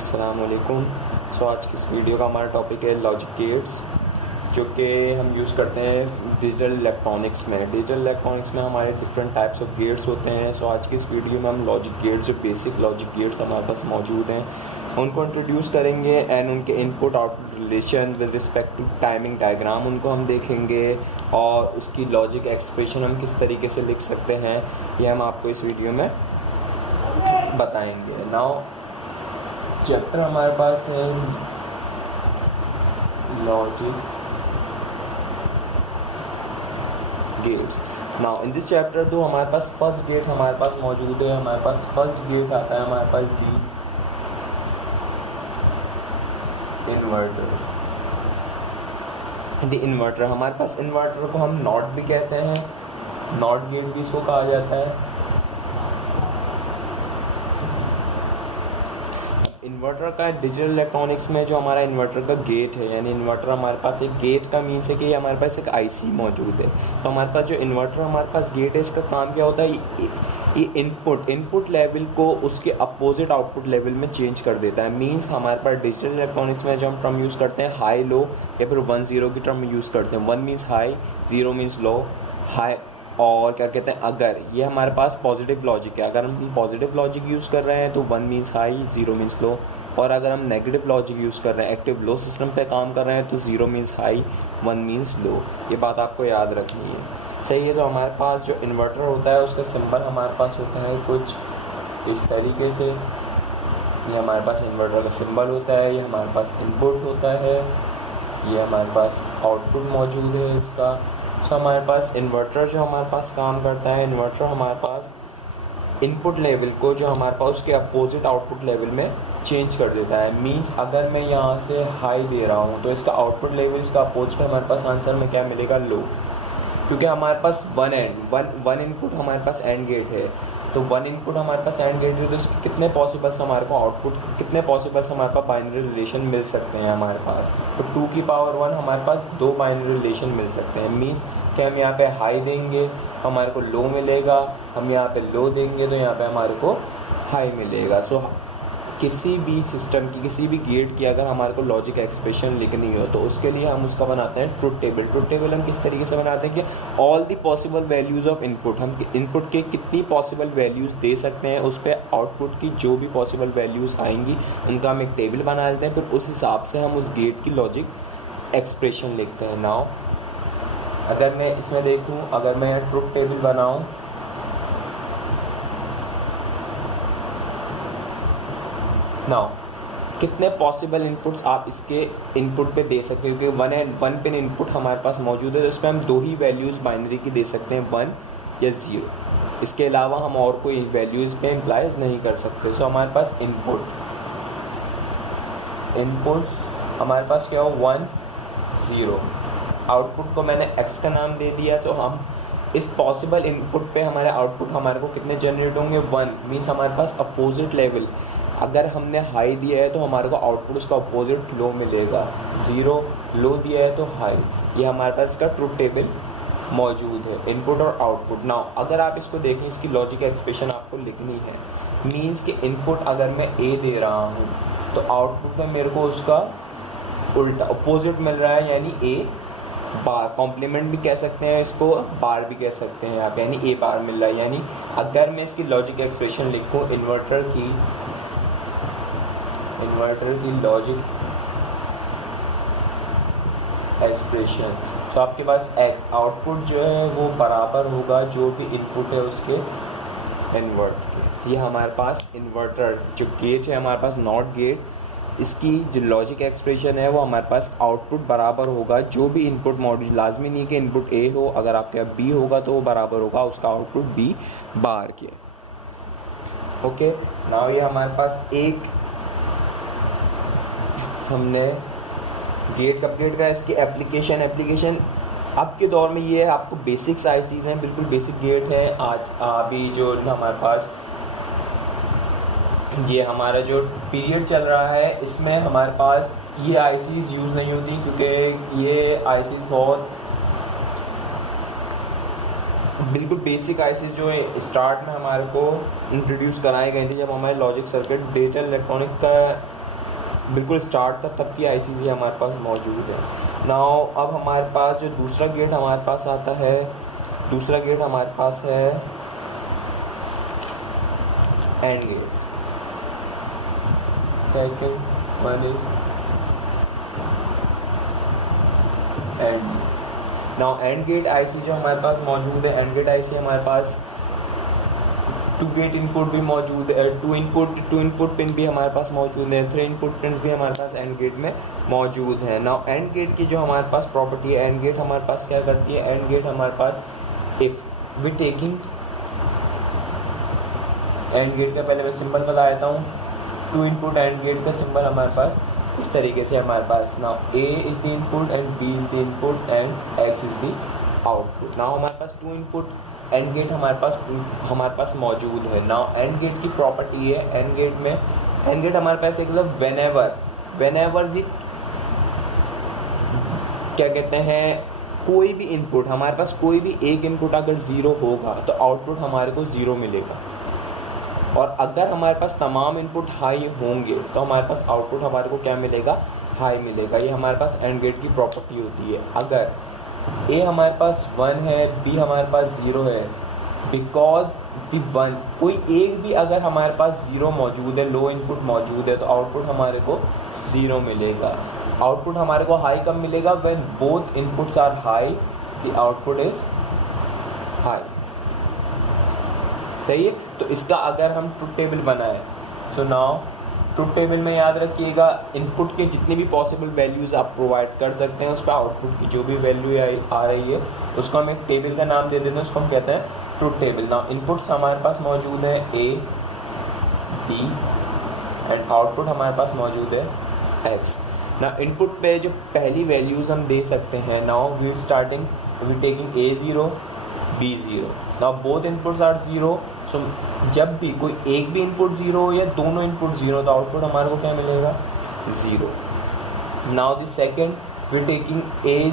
अस्सलामुअलैकुम। आज की इस वीडियो का हमारा टॉपिक है लॉजिक गेट्स, जो कि हम यूज़ करते हैं डिजिटल इलेक्ट्रॉनिक्स में। डिजिटल इलेक्ट्रॉनिक्स में हमारे डिफरेंट टाइप्स ऑफ गेट्स होते हैं। आज की इस वीडियो में हम लॉजिक गेट्स, जो बेसिक लॉजिक गेट्स हमारे पास मौजूद हैं, उनको इंट्रोड्यूस करेंगे एंड उनके input output relation with respect to timing diagram उनको हम देखेंगे, और उसकी लॉजिक एक्सप्रेशन हम किस तरीके से लिख सकते हैं ये हम आपको इस वीडियो में बताएंगे। नाउ चैप्टर हमारे पास है logic gates. Now in this chapter दो हमारे पास फर्स्ट गेट हमारे पास मौजूद है। हमारे पास फर्स्ट गेट आता है हमारे पास दी इन्वर्टर। हमारे पास इन्वर्टर को हम नॉट भी कहते हैं, नॉट गेट भी इसको कहा जाता है। इन्वर्टर का डिजिटल इलेक्ट्रॉनिक्स में जो हमारा इन्वर्टर का गेट है, यानी इन्वर्टर हमारे पास एक गेट का मीन्स है कि हमारे पास एक आईसी मौजूद है। तो हमारे पास जो इन्वर्टर हमारे पास गेट है, इसका काम क्या होता है, ये इनपुट लेवल को उसके अपोजिट आउटपुट लेवल में चेंज कर देता है। मींस हमारे पास डिजिटल इलेक्ट्रॉनिक्स में जो हम टर्म यूज़ करते हैं हाई लो, या फिर 1 0 की टर्म यूज़ करते हैं। 1 means high, 0 means low, high और क्या कहते हैं अगर, ये हमारे पास पॉजिटिव लॉजिक है। अगर हम पॉजिटिव लॉजिक यूज़ कर रहे हैं तो 1 मीन्स हाई, 0 मीन्स लो, और अगर हम नेगेटिव लॉजिक यूज़ कर रहे हैं, एक्टिव लो सिस्टम पे काम कर रहे हैं, तो 0 मीन्स हाई, 1 मीन्स लो। ये बात आपको याद रखनी है, सही है। तो हमारे पास जो इन्वर्टर होता है उसका सिंबल हमारे पास होता है कुछ इस तरीके से। ये हमारे पास इन्वर्टर का सिंबल होता है, ये हमारे पास इनपुट होता है, ये हमारे पास आउटपुट मौजूद है इसका। हमारे पास इन्वर्टर जो हमारे पास काम करता है, इन्वर्टर हमारे पास इनपुट लेवल को जो हमारे पास उसके अपोजिट आउटपुट लेवल में चेंज कर देता है। मींस अगर मैं यहाँ से हाई दे रहा हूँ तो इसका आउटपुट लेवल, इसका अपोजिट हमारे पास आंसर में क्या मिलेगा, लो, क्योंकि हमारे पास वन इनपुट हमारे पास एंड गेट है। तो 1 इनपुट हमारे पास एंड गेट है, तो इसके कितने पॉसिबल्स हमारे को आउटपुट, कितने पॉसिबल्स हमारे पास बाइनरी रिलेशन मिल सकते हैं हमारे पास। तो 2 की पावर 1 हमारे पास 2 बाइनरी रिलेशन मिल सकते हैं। मीन्स कि हम यहाँ पे हाई देंगे हमारे को लो मिलेगा, हम यहाँ पे लो देंगे तो यहाँ पे हमारे को हाई मिलेगा। किसी भी सिस्टम की, किसी भी गेट की अगर हमारे को लॉजिक एक्सप्रेशन लिखनी हो तो उसके लिए हम उसका बनाते हैं ट्रुथ टेबल। ट्रुथ टेबल हम किस तरीके से बनाते हैं कि all the possible values of input, हम इनपुट के कितनी पॉसिबल वैल्यूज़ दे सकते हैं, उस पर आउटपुट की जो भी पॉसिबल वैल्यूज़ आएंगी उनका हम एक टेबल बना लेते हैं। फिर उस हिसाब से हम उस गेट की लॉजिक एक्सप्रेशन लिखते हैं। नाउ अगर मैं इसमें देखूँ, अगर मैं ट्रुथ टेबल बनाऊँ, नाउ कितने पॉसिबल इनपुट्स आप इसके इनपुट पे दे सकते हो, क्योंकि 1 पिन इनपुट हमारे पास मौजूद है, तो इसमें हम 2 ही वैल्यूज़ बाइनरी की दे सकते हैं, 1 या 0। इसके अलावा हम और कोई वैल्यूज़ पे इम्प्लाइज नहीं कर सकते। हमारे पास इनपुट हमारे पास क्या हो, 1 0। आउटपुट को मैंने x का नाम दे दिया, तो हम इस पॉसिबल इनपुट पे हमारे आउटपुट हमारे को कितने जनरेट होंगे, 1 मीन्स हमारे पास अपोजिट लेवल। अगर हमने हाई दिया है तो हमारे को आउटपुट उसका अपोजिट लो मिलेगा, 0 लो दिया है तो हाई। ये हमारे पास इसका ट्रुथ टेबल मौजूद है, इनपुट और आउटपुट। नाउ अगर आप इसको देखें, इसकी लॉजिक एक्सप्रेशन आपको लिखनी है। मीन्स कि इनपुट अगर मैं ए दे रहा हूँ तो आउटपुट में मेरे को उसका उल्टा अपोजिट मिल रहा है, यानी ए बार। कॉम्प्लीमेंट भी कह सकते हैं इसको, बार भी कह सकते हैं आप, यानी ए बार मिल रहा है। यानी अगर मैं इसकी लॉजिक एक्सप्रेशन लिखूँ इन्वर्टर की लॉजिक एक्सप्रेशन, तो आपके पास x आउटपुट जो है वो बराबर होगा जो भी इनपुट है उसके इन्वर्ट के। ये हमारे पास इन्वर्टर जो गेट है हमारे पास नॉट गेट, इसकी जो लॉजिक एक्सप्रेशन है वो हमारे पास आउटपुट बराबर होगा जो भी इनपुट मॉड्यूल। लाजमी नहीं कि इनपुट ए हो, अगर आपके यहाँ बी होगा तो वो बराबर होगा उसका आउटपुट बी बार के। ओके, नाउ ये हमारे पास एक हमने गेट कंप्लीट करा। इसकी एप्लीकेशन अब के दौर में ये है, आपको बेसिक्स आईसीज हैं, बिल्कुल बेसिक गेट है। आज अभी जो हमारे पास ये हमारा जो पीरियड चल रहा है इसमें हमारे पास ये आईसीज यूज़ नहीं होती, क्योंकि ये आईसीज बहुत बिल्कुल बेसिक आईसीज जो स्टार्ट में हमारे को इंट्रोड्यूस कराए गए थे जब हमारे लॉजिक सर्किट डिजिटल इलेक्ट्रॉनिक का बिल्कुल स्टार्ट था तब की आईसीसी हमारे पास मौजूद है। नाउ अब हमारे पास जो दूसरा गेट हमारे पास आता है, दूसरा गेट हमारे पास है and gate. Second one is and. Now and gate IC जो हमारे पास मौजूद है, एंड गेट आईसी हमारे पास 2 गेट इनपुट भी मौजूद है, 2 इनपुट पिन भी हमारे पास मौजूद है, 3 इनपुट पिन भी हमारे पास एंड गेट में मौजूद है। नाउ एंड गेट की जो हमारे पास प्रॉपर्टी है, एंड गेट हमारे पास क्या करती है, एंड गेट हमारे पास if we taking and gate का पहले मैं सिंबल बता देता हूँ। 2 इनपुट एंड गेट का सिंबल हमारे पास इस तरीके से हमारे पास, now A is the input and B is the input and X is the output. Now हमारे पास 2 इनपुट एंड गेट हमारे पास मौजूद है। नाउ एंड गेट की प्रॉपर्टी है, एंड गेट में एंड गेट हमारे पास एक मतलब व्हेनेवर दी क्या कहते हैं, कोई भी इनपुट हमारे पास, कोई भी एक इनपुट अगर 0 होगा तो आउटपुट हमारे को 0 मिलेगा, और अगर हमारे पास तमाम इनपुट हाई होंगे तो हमारे पास आउटपुट हमारे को क्या मिलेगा, हाई मिलेगा। ये हमारे पास एंड गेट की प्रॉपर्टी होती है। अगर ए हमारे पास 1 है, बी हमारे पास 0 है, बिकॉज दी 1 कोई एक भी अगर हमारे पास 0 मौजूद है, लो इनपुट मौजूद है, तो आउटपुट हमारे को 0 मिलेगा। आउटपुट हमारे को हाई कब मिलेगा, when both inputs are high, the output is high. सही है। तो इसका अगर हम ट्रुथ टेबल बनाए, सो नाउ ट्रुथ टेबल में याद रखिएगा इनपुट के जितनी भी पॉसिबल वैल्यूज़ आप प्रोवाइड कर सकते हैं, उसका आउटपुट की जो भी वैल्यू आ रही है उसको हम एक टेबल का नाम दे देते हैं, उसको हम कहते हैं ट्रुथ टेबल। नाउ इनपुट्स हमारे पास मौजूद है ए बी एंड आउटपुट हमारे पास मौजूद है एक्स। ना इनपुट पे जो पहली वैल्यूज़ हम दे सकते हैं, now we starting we taking A 0 B 0। Now both inputs are 0, so जब भी कोई एक भी इनपुट 0 हो या दोनों इनपुट 0 तो आउटपुट हमारे को क्या मिलेगा, 0। Now the second we taking A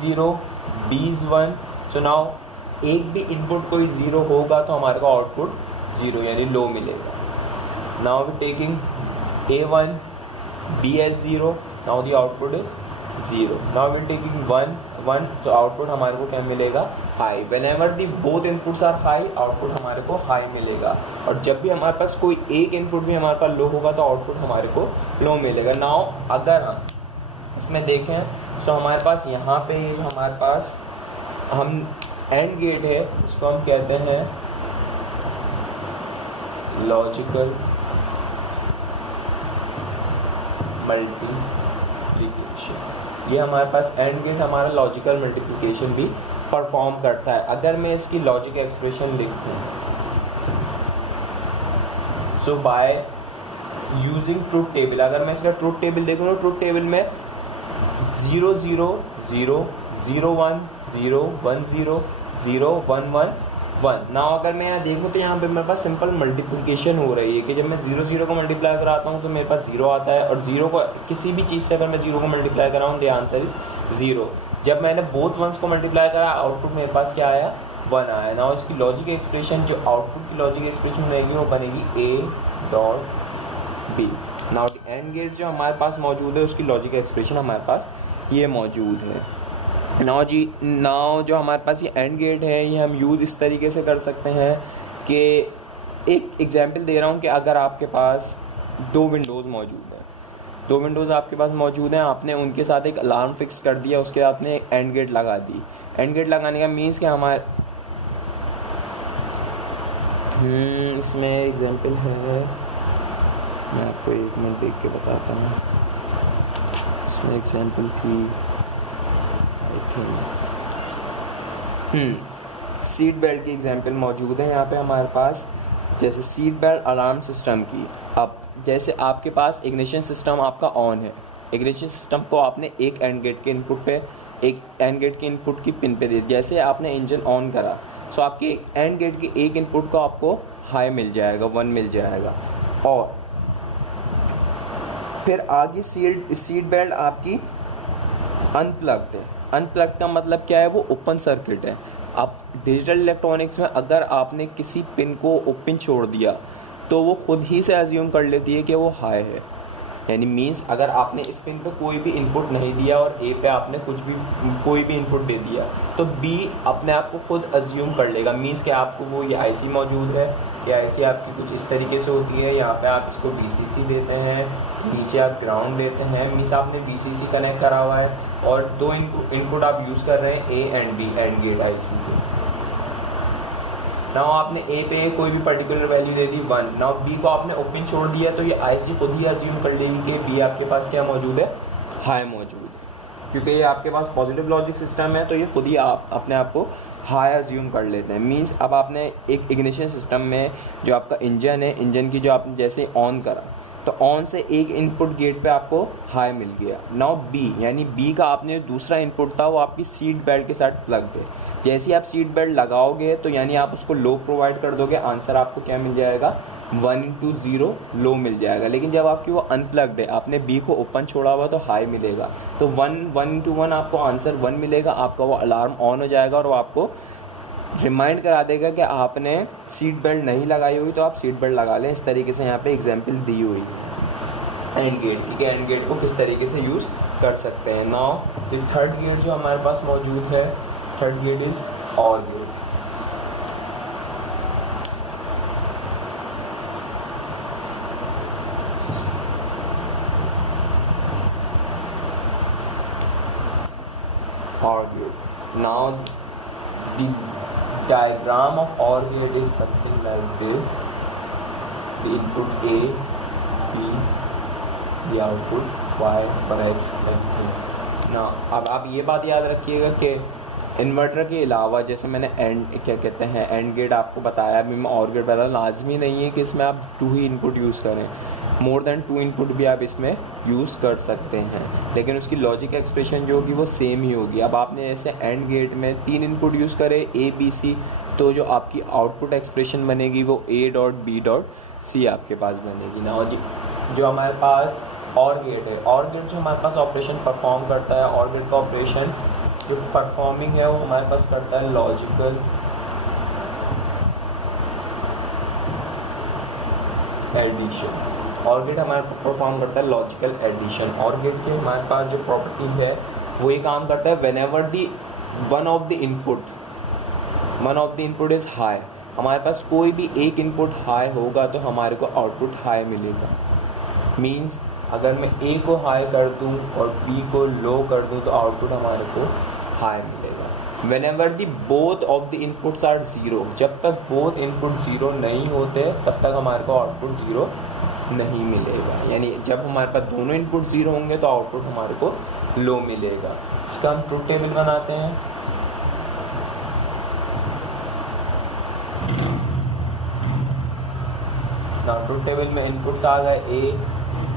0 B 1, so now एक भी इनपुट कोई 0 होगा तो हमारे को आउटपुट 0 यानी लो मिलेगा। Now we taking A1 B as 0, now the output is 0। Now we taking 1 तो आउटपुट हमारे को क्या मिलेगा, high. Whenever the both inputs are high, output हमारे को हाई मिलेगा, और जब भी हमारे पास कोई एक इनपुट भी हमारे पास लो होगा तो आउटपुट हमारे को लो मिलेगा। नाउ अगर हम इसमें देखें तो हमारे पास यहाँ पे जो हमारे पास हम एंड गेट है, इसको हम कहते हैं लॉजिकल मल्टीप्लिकेशन। ये हमारे पास एंड गेट हमारा लॉजिकल मल्टीप्लिकेशन भी परफॉर्म करता है। अगर मैं इसकी लॉजिक एक्सप्रेशन लिखूँ, सो बाय यूजिंग ट्रुथ टेबल, अगर मैं इसका ट्रुथ टेबल देखूँ तो ट्रुथ टेबल में 0 0 0 0 1 0 1 0 0 1 1 1। ना अगर मैं यहाँ देखूँ तो यहाँ पे मेरे पास सिंपल मल्टीप्लिकेशन हो रही है कि जब मैं 0 0 को मल्टीप्लाई कराता हूँ तो मेरे पास 0 आता है, और 0 को किसी भी चीज़ से अगर मैं 0 को मल्टीप्लाई कराऊँ तो आंसर इज 0। जब मैंने बोथ वंस को मल्टीप्लाई करा, आउटपुट मेरे पास क्या आया, 1 आया। ना इसकी लॉजिक एक्सप्रेशन, जो आउटपुट की लॉजिक एक्सप्रेशन रहेगी वो बनेगी A dot B। Now and gate जो हमारे पास मौजूद है उसकी लॉजिक एक्सप्रेशन हमारे पास ये मौजूद है। नाउ जो हमारे पास ये एंड गेट है ये हम यूज़ इस तरीके से कर सकते हैं कि एक एग्जांपल दे रहा हूँ कि अगर आपके पास 2 विंडोज़ मौजूद हैं, 2 विंडोज़ आपके पास मौजूद हैं, आपने उनके साथ एक अलार्म फिक्स कर दिया, उसके बाद आपने एक एंड गेट लगा दी। एंड गेट लगाने का मीन्स कि हमारे इसमें एग्जांपल है, मैं आपको 1 मिनट देख के बताता हूँ। इसमें एग्जांपल थी सीट बेल्ट की एग्जांपल मौजूद है यहाँ पे हमारे पास। जैसे सीट बेल्ट अलार्म सिस्टम की, अब जैसे आपके पास इग्निशन सिस्टम आपका ऑन है, इग्निशन सिस्टम को आपने एक एंड गेट के इनपुट पे, एक एंड गेट के इनपुट की पिन पे दे दिया। जैसे आपने इंजन ऑन करा सो आपके एंड गेट के एक इनपुट को आपको हाई मिल जाएगा, 1 मिल जाएगा, और फिर आगे सीट बेल्ट आपकी अनप्लग्ड है। अनप्लग्ड का मतलब क्या है, वो ओपन सर्किट है। अब डिजिटल इलेक्ट्रॉनिक्स में अगर आपने किसी पिन को ओपन छोड़ दिया तो वो खुद ही से अज्यूम कर लेती है कि वो हाई है, यानी मीन्स अगर आपने स्क्रीन पे कोई भी इनपुट नहीं दिया और ए पे आपने कोई भी इनपुट दे दिया तो बी अपने आप को खुद अज्यूम कर लेगा। मीन्स कि आपको वो ये आईसी मौजूद है, ये आईसी आपकी कुछ इस तरीके से होती है, यहाँ पे आप इसको वीसीसी देते हैं, नीचे आप ग्राउंड देते हैं। मीन्स आपने वीसीसी कनेक्ट करा हुआ है और दो इनपुट आप यूज़ कर रहे हैं A and B, and gate IC के। नाउ आपने ए पे कोई भी पर्टिकुलर वैल्यू दे दी 1, नाउ बी को आपने ओपन छोड़ दिया तो ये आईसी खुद ही अज्यूम कर लेगी कि बी आपके पास क्या मौजूद है, हाई मौजूद है। क्योंकि ये आपके पास पॉजिटिव लॉजिक सिस्टम है तो ये खुद ही आप अपने आप को हाई अज्यूम कर लेते हैं। मीन्स अब आपने एक इग्निशन सिस्टम में जो आपका इंजन है, इंजन की जो आपने जैसे ऑन करा तो ऑन से एक इनपुट गेट पे आपको हाई मिल गया। नाउ बी यानी बी का आपने दूसरा इनपुट था वो आपकी सीट बेल्ट के साथ प्लग है। जैसे ही आप सीट बेल्ट लगाओगे तो यानी आप उसको लो प्रोवाइड कर दोगे, आंसर आपको क्या मिल जाएगा, 1/0 लो मिल जाएगा। लेकिन जब आपकी वो अनप्लग्ड है, आपने बी को ओपन छोड़ा हुआ तो हाई मिलेगा, तो 1/1 आपको आंसर 1 मिलेगा। आपका वो अलार्म ऑन हो जाएगा और वो आपको रिमाइंड करा देगा कि आपने सीट बेल्ट नहीं लगाई हुई तो आप सीट बेल्ट लगा लें। इस तरीके से यहाँ पे एग्जाम्पल दी हुई है एंड गेट, ठीक है, एंड गेट को किस तरीके से यूज़ कर सकते हैं। नाउ ये थर्ड गेट जो हमारे पास मौजूद है, थर्ड गेट इज और gate. OR gate. Now the diagram of OR gate is something like this. The input A, B, the output Y for X and T. Now अब आप ये बात याद रखिएगा कि इन्वर्टर के अलावा जैसे मैंने एंड गेट आपको बताया, अभी मैं और गेट बताया, लाजमी नहीं है कि इसमें आप 2 ही इनपुट यूज़ करें, मोर देन 2 इनपुट भी आप इसमें यूज़ कर सकते हैं, लेकिन उसकी लॉजिक एक्सप्रेशन जो होगी वो सेम ही होगी। अब आपने जैसे एंड गेट में 3 इनपुट यूज़ करे ए बी सी, तो जो आपकी आउटपुट एक्सप्रेशन बनेगी वो A.B.C आपके पास बनेगी ना। और जो हमारे पास और गेट है, और गेट जो हमारे पास ऑपरेशन परफॉर्म करता है, और गेट का ऑपरेशन जो परफॉर्मिंग है वो हमारे पास करता है लॉजिकल एडिशन। और गेट हमारे पास परफॉर्म करता है लॉजिकल एडिशन। और गेट के हमारे पास जो प्रॉपर्टी है वो ये काम करता है whenever the one of the input is high, हमारे पास कोई भी एक इनपुट हाई होगा तो हमारे को आउटपुट हाई मिलेगा। मीन्स अगर मैं ए को हाई कर दूं और बी को लो कर दूं तो आउटपुट हमारे को हाई मिलेगा। Whenever the both of the inputs are zero, जब तक बोथ इनपुट ज़ीरो नहीं होते तब तक हमारे को आउटपुट ज़ीरो नहीं मिलेगा। यानी जब हमारे पास दोनों इनपुट ज़ीरो होंगे तो आउटपुट हमारे को लो मिलेगा। इसका हम ट्रुथ टेबल बनाते हैं। ना ट्रुथ टेबल में इनपुट्स आ गए ए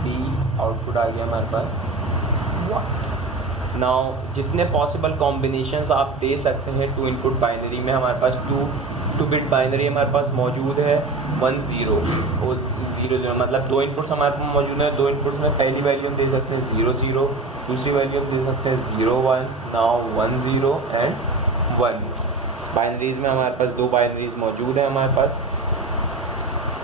बी, आउटपुट आ गया हमारे पास 1। नाउ जितने पॉसिबल कॉम्बिनेशंस आप दे सकते हैं 2 इनपुट बाइनरी में, हमारे पास 2 बिट बाइनरी हमारे पास मौजूद है 1 0 और 0 0, मतलब 2 इनपुट्स हमारे पास मौजूद हैं। 2 इनपुट्स में पहली वैल्यू हम दे सकते हैं 0 0, दूसरी वैल्यू हम दे सकते हैं 0 1, नाउ 1 0 एंड 1। बाइनरीज में हमारे पास 2 बाइनरीज मौजूद हैं हमारे पास,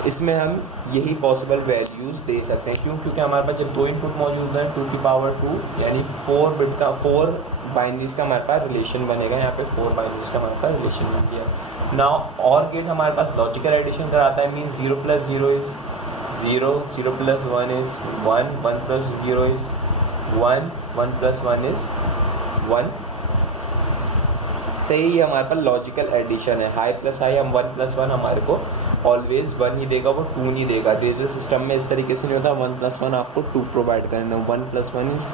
इसमें हम यही पॉसिबल वैल्यूज़ दे सकते हैं। क्यों? क्योंकि हमारे पास जब 2 इनपुट मौजूद हैं 2 की पावर 2 यानी 4 बिट का 4 बाइनरीज का हमारे पास रिलेशन बनेगा। यहाँ पे 4 बाइनरीज का हमारे पास रिलेशन बन गया। नाउ और गेट हमारे पास लॉजिकल एडिशन कराता है। Means 0 + 0 is 0, 0 + 1 is 1, 1 + 0 is 1, 1 + 1 is 1। सही है, हमारे पास लॉजिकल एडिशन है। हाई प्लस हाई हम 1 + 1 हमारे को ऑलवेज 1 ही देगा, वो 2 नहीं देगा। डिजिटल सिस्टम में इस तरीके से नहीं होता, 1 + 1 आपको 2 प्रोवाइड करना, 1 + 1 इज़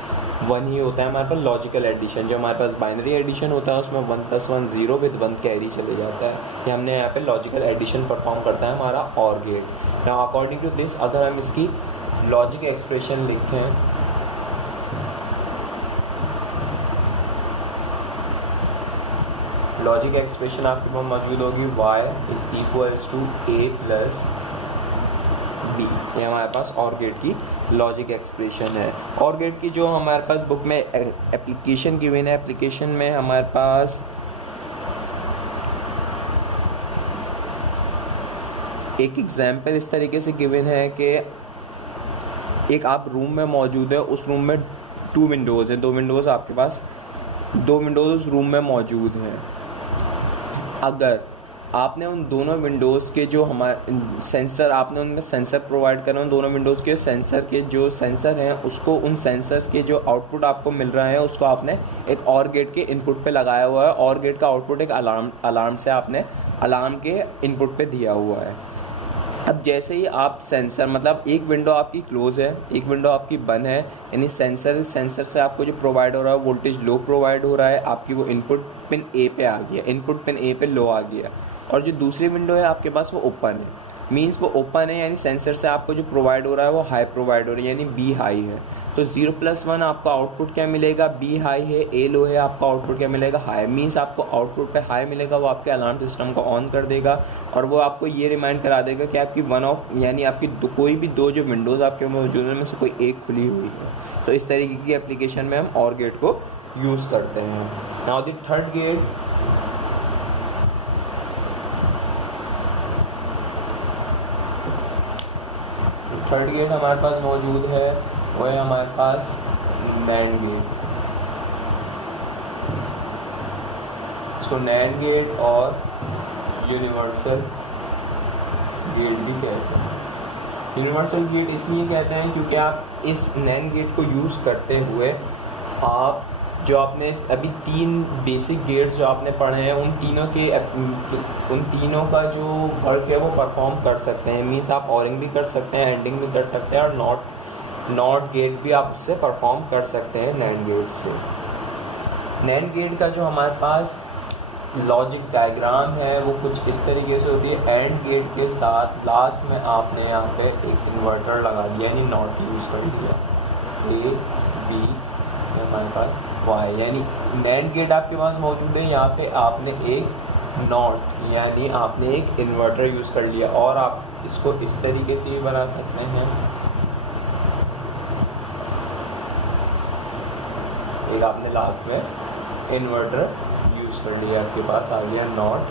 1 ही होता है हमारे पास लॉजिकल एडिशन। जो हमारे पास बाइनरी एडिशन होता है उसमें 1 + 1 0 विद 1 कैरी चले जाता है। ये हमने यहाँ पे लॉजिकल एडिशन परफॉर्म करता है हमारा or gate. Now according to this अगर हम इसकी लॉजिक एक्सप्रेशन लिखें, लॉजिक एक्सप्रेशन आपके पास मौजूद होगी y = a + b। ये हमारे पास और गेट की लॉजिक एक्सप्रेशन है। और गेट की जो हमारे पास बुक में एप्लीकेशन गिवन है, एप्लीकेशन में हमारे पास एक एग्जाम्पल इस तरीके से गिवन है कि एक आप रूम में मौजूद है, उस रूम में 2 विंडोज़ हैं, 2 विंडोज़ आपके पास, 2 विंडोज़ उस रूम में मौजूद हैं। अगर आपने उन दोनों विंडोज़ के जो हमारे सेंसर, आपने उनमें सेंसर प्रोवाइड करना, उन दोनों विंडोज़ के सेंसर के जो सेंसर हैं उसको, उन सेंसर्स के जो आउटपुट आपको मिल रहा है उसको आपने एक और गेट के इनपुट पे लगाया हुआ है, और गेट का आउटपुट एक अलार्म से आपने अलार्म के इनपुट पे दिया हुआ है। अब जैसे ही आप सेंसर, मतलब एक विंडो आपकी क्लोज़ है, एक विंडो आपकी बंद है, यानी सेंसर से आपको जो प्रोवाइड हो रहा है वोल्टेज लो प्रोवाइड हो रहा है, आपकी वो इनपुट पिन ए पे आ गया, इनपुट पिन ए पे लो आ गया, और जो दूसरी विंडो है आपके पास वो ओपन है, मीन्स वो ओपन है, यानी सेंसर से आपको जो प्रोवाइड हो रहा है वो हाई प्रोवाइड हो रही है, यानी बी हाई है। तो 0+1 आपका आउटपुट क्या मिलेगा, बी हाई है, ए लो है, आपका आउटपुट क्या मिलेगा, हाई। मीन्स आपको आउटपुट पे हाई मिलेगा, वो आपके अलार्म सिस्टम को ऑन कर देगा, और वो आपको ये रिमाइंड करा देगा कि आपकी वन ऑफ, यानी आपकी कोई भी 2 जो विंडोज़ आपके मौजूद है में से कोई एक खुली हुई है। तो इस तरीके की एप्लीकेशन में हम और गेट को यूज़ करते हैं। नाउ द थर्ड गेट, हमारे पास मौजूद है वो है हमारे पास नैंड गेट। इसको नैंड गेट और यूनिवर्सल गेट भी कहते हैं। यूनिवर्सल गेट इसलिए कहते हैं क्योंकि आप इस नैंड गेट को यूज़ करते हुए आप जो आपने अभी 3 बेसिक गेट्स जो आपने पढ़े हैं उन तीनों का जो वर्क है वो परफॉर्म कर सकते हैं। मीन्स आप ऑरिंग भी कर सकते हैं, एंडिंग भी कर सकते हैं, और नॉट गेट भी आप उससे परफॉर्म कर सकते हैं नैंड गेट से। नैंड गेट का जो हमारे पास लॉजिक डायग्राम है वो कुछ इस तरीके से होती है। एंड गेट के साथ लास्ट में आपने यहाँ पे एक इन्वर्टर लगा दिया, यानी नॉट यूज़ कर दिया, ए बी हमारे पास वाई, यानी नैंड गेट आपके पास मौजूद है, यहाँ पे आपने एक नॉट यानी आपने एक इन्वर्टर यूज़ कर लिया। और आप इसको इस तरीके से भी बना सकते हैं, एक आपने लास्ट में इन्वर्टर यूज़ कर लिया, आपके पास आ गया नॉट,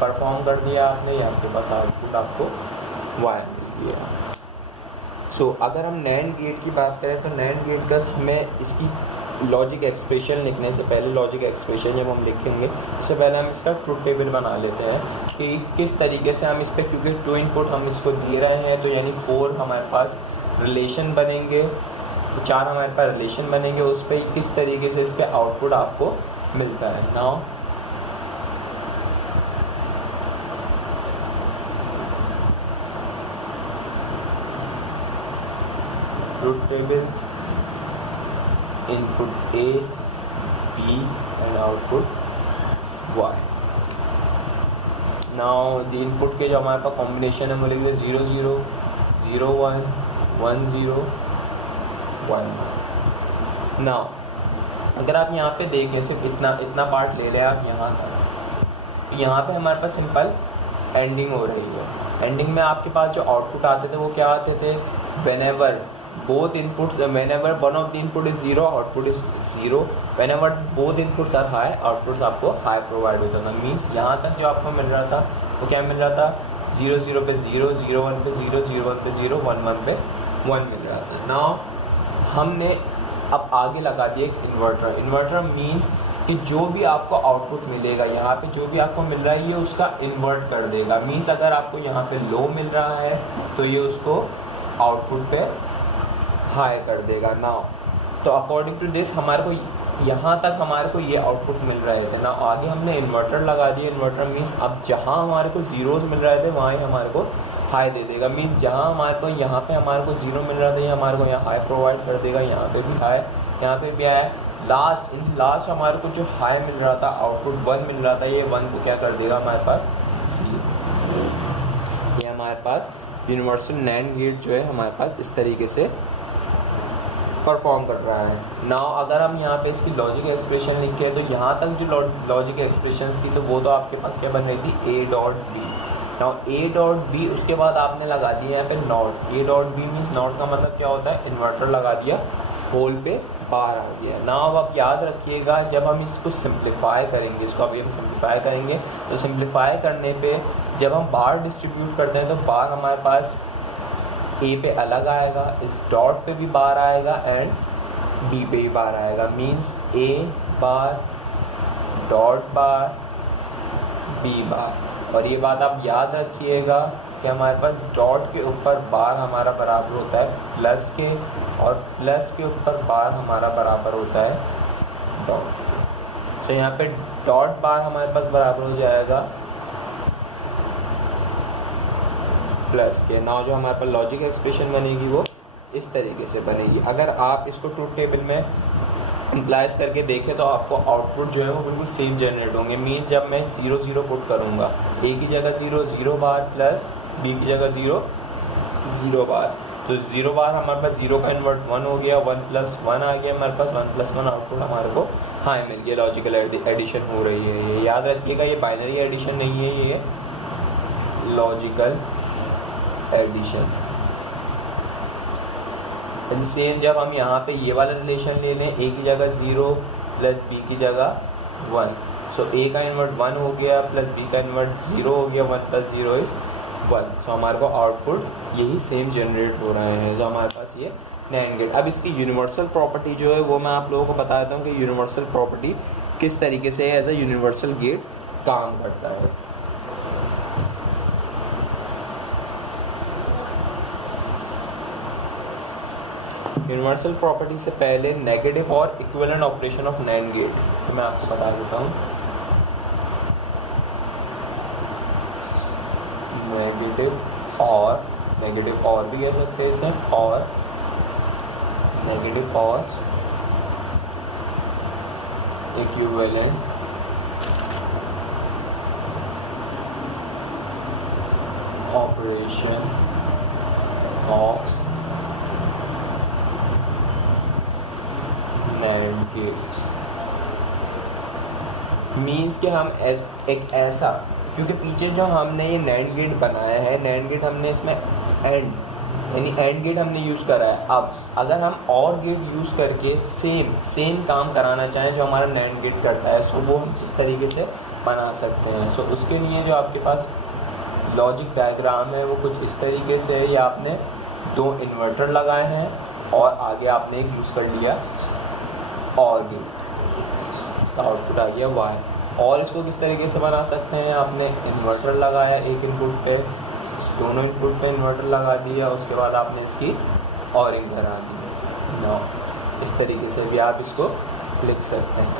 परफॉर्म कर दिया आपने, ये आपके पास आउटपुट आपको वाई मिल गया। सो अगर हम नैंड गेट की बात करें तो नैंड गेट का हमें इसकी लॉजिक एक्सप्रेशन लिखने से पहले, लॉजिक एक्सप्रेशन जब हम लिखेंगे उससे पहले हम इसका ट्रुथ टेबल बना लेते हैं कि किस तरीके से हम इस पर, क्योंकि 2 इनपुट हम इसको दे रहे हैं तो यानी 4 हमारे पास रिलेशन बनेंगे, 4 हमारे पास रिलेशन बनेंगे, उस पर किस तरीके से इस पर आउटपुट आपको मिलता है। Now truth table, input A B and output Y. Now the input के जो हमारे पास कॉम्बिनेशन है वो लिख 0 0 0 1 1 0 1। नाउ अगर आप यहाँ पे देखें, सिर्फ इतना पार्ट ले लें आप यहाँ तक, यहाँ पे हमारे पास सिंपल एंडिंग हो रही है। एंडिंग में आपके पास जो आउटपुट आते थे वो क्या आते थे, whenever both inputs, whenever one of the input is 0 output is 0, whenever both inputs are high outputs आपको high provide होता था। मीन्स यहाँ तक जो आपको मिल रहा था वो क्या मिल रहा था, 0 0 पे 0, 0 1 पे 0, 0 1 पे 0, 1 1 पे 1 मिल रहा था। नाउ हमने अब आगे लगा दिया एक इन्वर्टर। इन्वर्टर मीन्स कि जो भी आपको आउटपुट मिलेगा यहाँ पे, जो भी आपको मिल रहा है ये उसका इन्वर्ट कर देगा। मीन्स अगर आपको यहाँ पे लो मिल रहा है तो ये उसको आउटपुट पे हाई कर देगा। नाउ तो अकॉर्डिंग टू दिस हमारे को यहाँ तक हमारे को ये आउटपुट मिल रहे थे ना, आगे हमने इन्वर्टर लगा दिया। इन्वर्टर मीन्स अब जहाँ हमारे को ज़ीरोज़ मिल रहे थे वहाँ ही हमारे को हाई दे देगा। मीन्स जहाँ हमारे को यहाँ पे हमारे को 0 मिल रहा था ये हमारे को यहाँ हाई प्रोवाइड कर देगा, यहाँ पे भी हाई, यहाँ पे भी आया। लास्ट हमारे को जो हाई मिल रहा था, आउटपुट 1 मिल रहा था, ये 1 को क्या कर देगा हमारे पास 0। ये हमारे पास यूनिवर्सल नैंड गेट जो है हमारे पास इस तरीके से परफॉर्म कर रहा है। नाउ अगर हम यहाँ पे इसकी लॉजिक एक्सप्रेशन लिखे तो यहाँ तक जो लॉजिक एक्सप्रेशन थी तो वो तो आपके पास क्या बन रही थी, A dot B. Now A dot B, उसके बाद आपने लगा दिया यहाँ पे not. A dot B means not का मतलब क्या होता है, इन्वर्टर लगा दिया, होल पे बाहर आ गया। नाउ अब आप याद रखिएगा जब हम इसको सिंप्लीफाई करेंगे, इसको अभी हम सिंप्लीफाई करेंगे तो सिंप्लीफाई करने पे जब हम बार डिस्ट्रीब्यूट करते हैं तो बार हमारे पास ए पे अलग आएगा, इस डॉट पे भी बार आएगा एंड बी पे भी बार आएगा। Means A bar dot bar B bar. और ये बात आप याद रखिएगा कि हमारे पास डॉट के ऊपर बार हमारा बराबर होता है प्लस के, और प्लस के ऊपर बार हमारा बराबर होता है डॉट। तो यहाँ पे डॉट बार हमारे पास बराबर हो जाएगा प्लस के। नाउ जो हमारे पास लॉजिक एक्सप्रेशन बनेगी वो इस तरीके से बनेगी। अगर आप इसको ट्रूथ टेबल में इम्प्लाइज करके देखें तो आपको आउटपुट जो है वो बिल्कुल सेम जनरेट होंगे। मीन्स जब मैं 0 0 पुट करूँगा, ए की जगह 0 0 बार प्लस बी की जगह 0 0 बार, तो 0 बार हमारे पास 0 का इन्वर्ट 1 हो गया, 1 + 1 आ गया हमारे पास, 1 + 1 आउटपुट हमारे को हाई मिल गया। लॉजिकल एडिशन हो रही है। ये याद रखिएगा, ये बाइनरी एडिशन नहीं है, ये लॉजिकल एडिशन। सेम जब हम यहाँ पे ये वाला रिलेशन ले लें, ए की जगह 0 प्लस बी की जगह 1, सो ए का इन्वर्ट 1 हो गया प्लस बी का इन्वर्ट 0 हो गया, 1 + 0 = 1। सो हमारे को आउटपुट यही सेम जनरेट हो रहे हैं जो हमारे पास ये NAND गेट। अब इसकी यूनिवर्सल प्रॉपर्टी जो है वो मैं आप लोगों को बता देता हूँ कि यूनिवर्सल प्रॉपर्टी किस तरीके से एज ए यूनिवर्सल गेट काम करता है। यूनिवर्सल प्रॉपर्टी से पहले negative or equivalent operation of NAND gate तो मैं आपको बता देता हूँ। नेगेटिव और भी कह सकते हैं इसे, और negative or equivalent operation of NAND gate. Means कि हम एक ऐसा, क्योंकि पीछे जो हमने ये NAND गेट बनाया है, NANड गेट हमने इसमें एंड यानी एंड गेट हमने यूज़ करा है। अब अगर हम और गेट यूज़ करके सेम काम कराना चाहें जो हमारा NAND गेट करता है, सो वो हम इस तरीके से बना सकते हैं। सो उसके लिए जो आपके पास लॉजिक डायग्राम है वो कुछ इस तरीके से है। या आपने 2 इन्वर्टर लगाए हैं और आगे आपने एक यूज़ कर लिया और गेट, इसका आउटपुट आ गया Y। और इसको किस तरीके से बना सकते हैं, आपने इन्वर्टर लगाया एक इनपुट पे, दोनों इनपुट पे इन्वर्टर लगा दिया, उसके बाद आपने इसकी ऑरिंग करा दी। नो, इस तरीके से भी आप इसको लिख सकते हैं।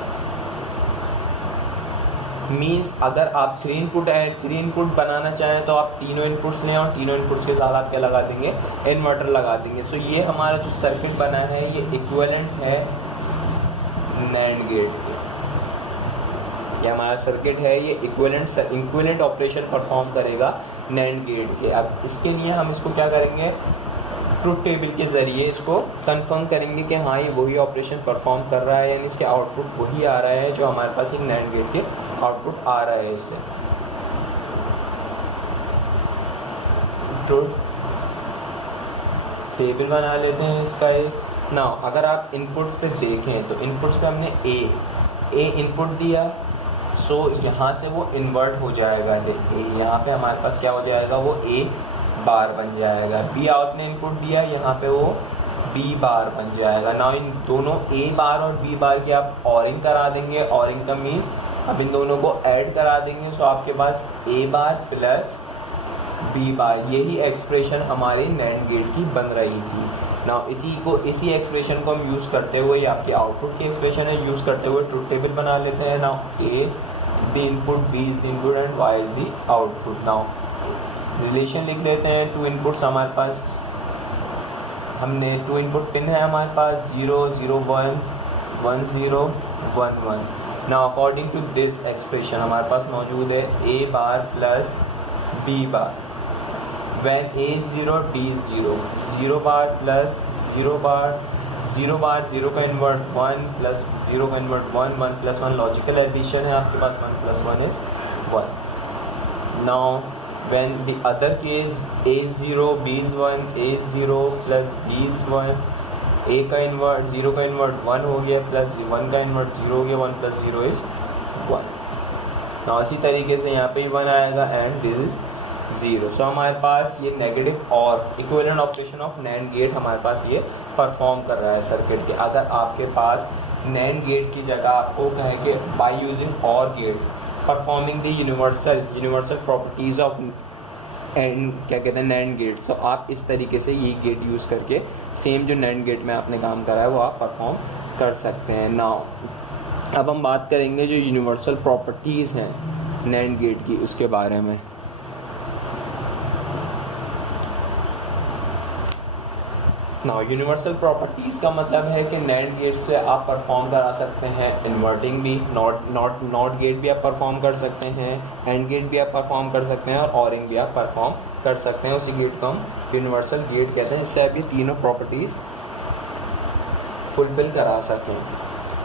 मीन्स अगर आप 3 इनपुट बनाना चाहें तो आप तीनों इनपुट्स लें और तीनों इनपुट्स के साथ आप क्या लगा देंगे, इन्वर्टर लगा देंगे। सो ये हमारा जो सर्किट बना है ये इक्विवेलेंट है NAND गेट के। ये हमारा सर्किट है, ये इक्विवेलेंट ऑपरेशन परफॉर्म करेगा NAND गेट के। अब इसके लिए हम इसको क्या करेंगे, ट्रूथ टेबल के ज़रिए इसको कंफर्म करेंगे कि हाँ ये वही ऑपरेशन परफॉर्म कर रहा है, यानी इसके आउटपुट वही आ रहा है जो हमारे पास एक NAND गेट के आउटपुट आ रहा है। इसमें ट्रूथ टेबल बना लेते हैं इसका एक। नाउ अगर आप इनपुट्स पे देखें तो इनपुट्स पे हमने ए इनपुट दिया, सो यहाँ से वो इन्वर्ट हो जाएगा ए, यहाँ पे हमारे पास क्या हो जाएगा, वो A बार बन जाएगा। बी आपने इनपुट दिया, यहाँ पे वो B बार बन जाएगा। नाउ इन दोनों A बार और B बार की आप ऑरिंग करा देंगे। ऑरिंग का मीन्स अब इन दोनों को ऐड करा देंगे, सो आपके पास A बार प्लस B बार, यही एक्सप्रेशन हमारी NAND गेट की बन रही थी। नाउ इसी एक्सप्रेशन को हम यूज़ करते हुए, ये आपकी आउटपुट की एक्सप्रेशन है, यूज़ करते हुए ट्रूथ टेबल बना लेते हैं। Now A is the input, B is the input and Y is the output. Now relation लिख लेते हैं। 2 इनपुट्स हमारे पास, हमने 2 इनपुट पिन है हमारे पास, 0 0 1 1 0 1 1। Now according to this expression हमारे पास मौजूद है A bar plus B bar. When A is 0, D is 0, 0 bar plus 0 bar, 0 bar 0 का इन्वर्ट 1 प्लस 0 का इन्वर्ट 1, 1 + 1 लॉजिकल एडिशन है आपके पास, 1 + 1 is 1। Now when the other case A is 0, B is 1, A is 0 plus B is 1, A का invert 0 का invert 1 हो गया plus 1 का invert 0 हो गया, 1 + 0 is 1। Now इसी तरीके से यहाँ पे 1 आएगा एंड दिस इज 0। सो हमारे पास ये negative or equivalent operation of NAND gate हमारे पास ये परफॉर्म कर रहा है सर्किट के। अगर आपके पास नैंड गेट की जगह आपको कहें कि by using or gate performing the universal properties of and क्या कहते हैं नैंड गेट, तो आप इस तरीके से ये गेट यूज़ करके सेम जो नैंड गेट में आपने काम करा है वो आप परफॉर्म कर सकते हैं। नाउ अब हम बात करेंगे जो यूनिवर्सल प्रॉपर्टीज़ हैं नैंड गेट की उसके बारे में। नाउ यूनिवर्सल प्रॉपर्टीज़ का मतलब है कि नैंड गेट से आप परफॉर्म करा सकते हैं इन्वर्टिंग भी, नॉट गेट भी आप परफॉर्म कर सकते हैं, एंड गेट भी आप परफॉर्म कर सकते हैं और ऑरिंग भी आप परफॉर्म कर सकते हैं। उसी गेट को हम यूनिवर्सल गेट कहते हैं, जिससे आप ये तीनों प्रॉपर्टीज़ फुलफिल करा सकें।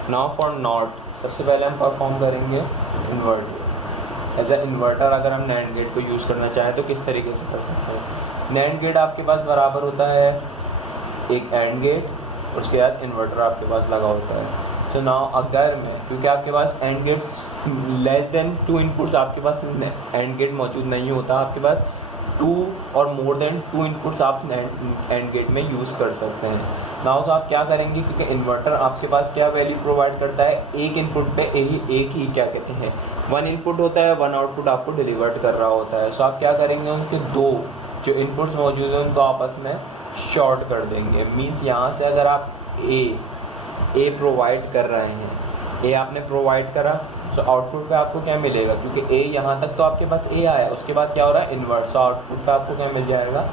नाउ फॉर नॉट, सबसे पहले हम परफॉर्म करेंगे इन्वर्ट एज ए इन्वर्टर। अगर हम नैंड गेट को यूज़ करना चाहें तो किस तरीके से कर सकते हैं। नैंड गेट आपके पास बराबर होता है एक एंड गेट, उसके बाद इन्वर्टर आपके पास लगा होता है। सो नाउ अगर मैं, क्योंकि आपके पास AND gate less than 2 inputs आपके पास एंड गेट मौजूद नहीं होता, आपके पास 2 और मोर देन 2 इनपुट्स आप एंड गेट में यूज़ कर सकते हैं। नाउ तो आप क्या करेंगे, क्योंकि इन्वर्टर आपके पास क्या वैल्यू प्रोवाइड करता है, एक इनपुट पे एक ही क्या कहते हैं 1 इनपुट होता है, 1 आउटपुट आपको डिलीवर्ड कर रहा होता है। सो आप क्या करेंगे, उनके 2 जो इनपुट्स मौजूद हैं उनको आपस में शॉर्ट कर देंगे। मीन्स यहाँ से अगर आप ए प्रोवाइड कर रहे हैं, ए आपने प्रोवाइड करा तो आउटपुट पे आपको क्या मिलेगा, क्योंकि ए यहाँ तक तो आपके पास ए आया, उसके बाद क्या हो रहा है इन्वर्ट, सो आउटपुट पे आपको क्या मिल जाएगा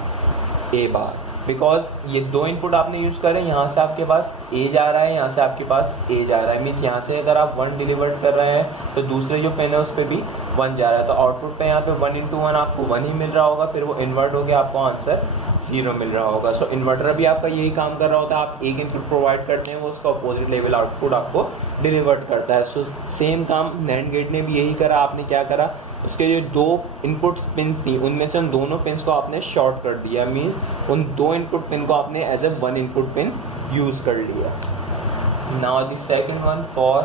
ए बार। बिकॉज ये 2 इनपुट आपने यूज़ करे, यहाँ से आपके पास ए जा रहा है, यहाँ से आपके पास ए जा रहा है। मीन्स यहाँ से अगर आप 1 डिलीवर कर रहे हैं तो दूसरे जो पेन है उस पर भी 1 जा रहा है, तो आउटपुट पे यहाँ पे 1 × 1 आपको 1 ही मिल रहा होगा, फिर वो इन्वर्ट हो गया, आपको आंसर 0 मिल रहा होगा। सो इन्वर्टर भी आपका यही काम कर रहा होता है, आप एक इनपुट प्रोवाइड करते हैं, वो उसका अपोजिट लेवल आउटपुट आपको डिलीवर्ड करता है। सो सेम काम नैंड गेट ने भी यही करा। आपने क्या करा, उसके जो 2 इनपुट पिन्स थी उनमें से उन दोनों पिन्स को आपने शॉर्ट कर दिया। मीन्स उन 2 इनपुट पिन को आपने as a 1 input pin use कर लिया। Now the second one for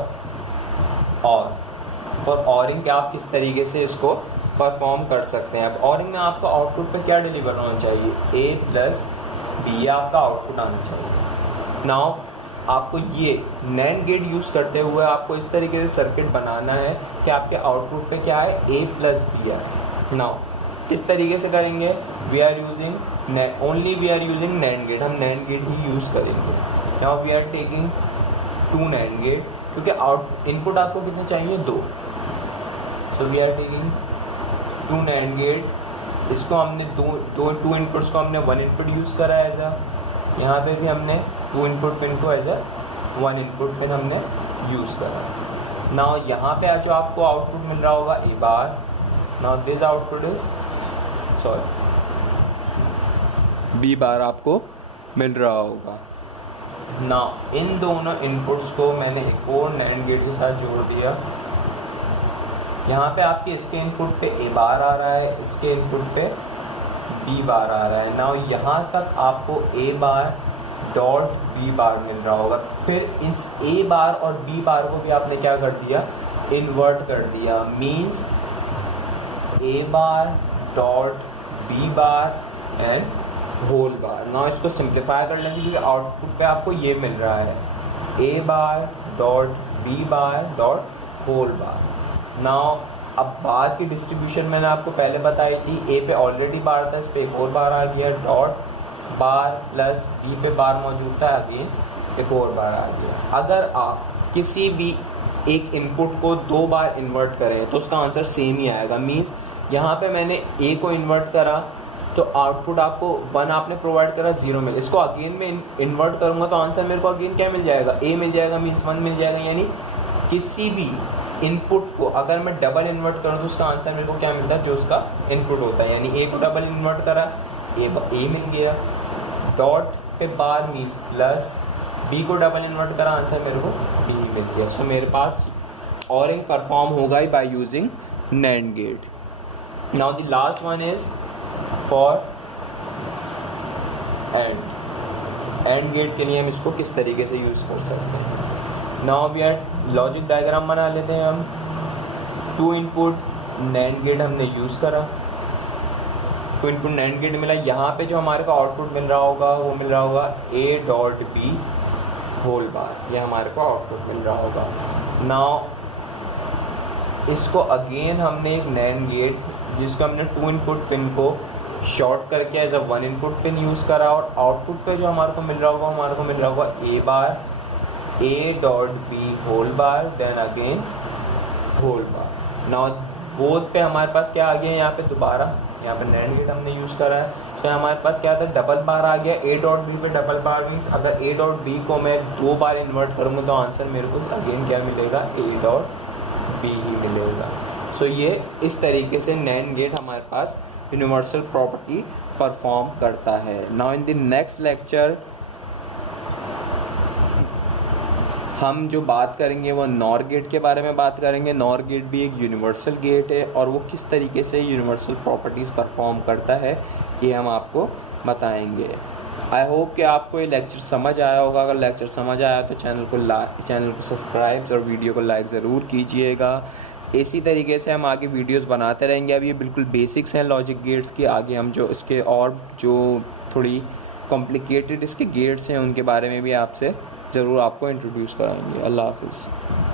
oring क्या आप किस तरीके से इसको परफॉर्म कर सकते हैं। अब ऑरिंग में आपको आउटपुट पे क्या डिलीवर होना चाहिए, A + B आपका आउटपुट आना चाहिए। नाउ आपको ये नैंड गेट यूज़ करते हुए आपको इस तरीके से सर्किट बनाना है कि आपके आउटपुट पे क्या है A + B है। नाउ किस तरीके से करेंगे, we are using NAND gate, हम नैंड गेट ही यूज़ करेंगे। Now we are taking 2 NAND gate, क्योंकि इनपुट आपको कितने चाहिए 2, so we are taking 2 NAND gate. इसको हमने दो इनपुट्स को हमने 1 इनपुट यूज़ करा है एज अ, यहाँ पे भी हमने 2 इनपुट पिन को एज अ 1 इनपुट पिन हमने यूज़ करा। नाउ यहाँ पे जो आपको आउटपुट मिल रहा होगा A bar, now this output is B bar आपको मिल रहा होगा। नाउ इन दोनों इनपुट्स को मैंने एक और नैंड गेट के साथ जोड़ दिया। यहाँ पे आपके इसके इनपुट पे ए बार आ रहा है, इसके इनपुट पे बी बार आ रहा है। नाउ यहाँ तक आपको ए बार डॉट बी बार मिल रहा होगा। फिर इस ए बार और बी बार को भी आपने क्या कर दिया, इन्वर्ट कर दिया। Means A bar dot B bar and whole bar. Now इसको सिंप्लीफाई कर लेंगे क्योंकि आउटपुट पे आपको ये मिल रहा है A bar dot B bar dot whole bar. Now अब बार की डिस्ट्रीब्यूशन मैंने आपको पहले बताई थी, ए पे ऑलरेडी बार था, इस पे एक और बार आ गया, डॉट बार प्लस बी पे बार मौजूद था, अगेन एक और बार आ गया। अगर आप किसी भी एक इनपुट को 2 बार इन्वर्ट करें तो उसका आंसर सेम ही आएगा। मीन्स यहाँ पे मैंने ए को इन्वर्ट करा तो आउटपुट आपको 1 आपने प्रोवाइड करा, 0 मिल। इसको अगेन मैं इन्वर्ट करूँगा तो आंसर मेरे को अगेन क्या मिल जाएगा, ए मिल जाएगा, मीन्स 1 मिल जाएगा। यानी किसी भी इनपुट को अगर मैं डबल इन्वर्ट करूँ तो उसका आंसर मेरे को क्या मिलता है, जो उसका इनपुट होता है। यानी ए को डबल इन्वर्ट करा, ए मिल गया, डॉट पे बार मीन्स प्लस, बी को डबल इन्वर्ट करा, आंसर मेरे को बी मिल गया। सो मेरे पास ऑरिंग परफॉर्म होगा ही by using NAND gate. Now the last one is for AND gate के लिए हम इसको किस तरीके से यूज़ कर सकते हैं। Now we are logic diagram बना लेते हैं हम। 2 इनपुट नैंड गेट हमने यूज़ करा, टू इनपुट नैंड गेट मिला। यहाँ पे जो हमारे को आउटपुट मिल रहा होगा वो मिल रहा होगा A dot B whole bar, ये हमारे को आउटपुट मिल रहा होगा। नाउ इसको अगेन हमने एक नैंड गेट जिसको हमने 2 इनपुट पिन को शॉर्ट करके as a 1 input pin use करा, और आउटपुट पे जो हमारे को मिल रहा होगा हमारे को मिल रहा होगा A bar A dot B whole bar then again whole bar. Now both पे हमारे पास क्या आ गया, यहाँ पे दोबारा यहाँ पे नैंड गेट हमने यूज़ करा है, तो हमारे पास क्या था डबल बार आ गया। ए डॉट बी पे डबल बार मीन्स अगर ए डॉट बी को मैं 2 बार इन्वर्ट करूँगा तो आंसर मेरे को अगेन क्या मिलेगा, ए डॉट बी ही मिलेगा। सो ये इस तरीके से नैंड गेट हमारे पास यूनिवर्सल प्रॉपर्टी परफॉर्म करता है। Now in the next lecture हम जो बात करेंगे वो नॉर गेट के बारे में बात करेंगे। नॉर गेट भी एक यूनिवर्सल गेट है और वो किस तरीके से यूनिवर्सल प्रॉपर्टीज़ परफॉर्म करता है ये हम आपको बताएंगे। आई होप कि आपको ये लेक्चर समझ आया होगा। अगर लेक्चर समझ आया तो चैनल को सब्सक्राइब और वीडियो को लाइक ज़रूर कीजिएगा। इसी तरीके से हम आगे वीडियोस बनाते रहेंगे। अब ये बिल्कुल बेसिक्स हैं लॉजिक गेट्स की, आगे हम जो इसके और जो थोड़ी कॉम्प्लिकेटेड इसके गेट्स हैं उनके बारे में भी आपसे ज़रूर आपको इंट्रोड्यूस कराएंगे। अल्लाह हाफिज़।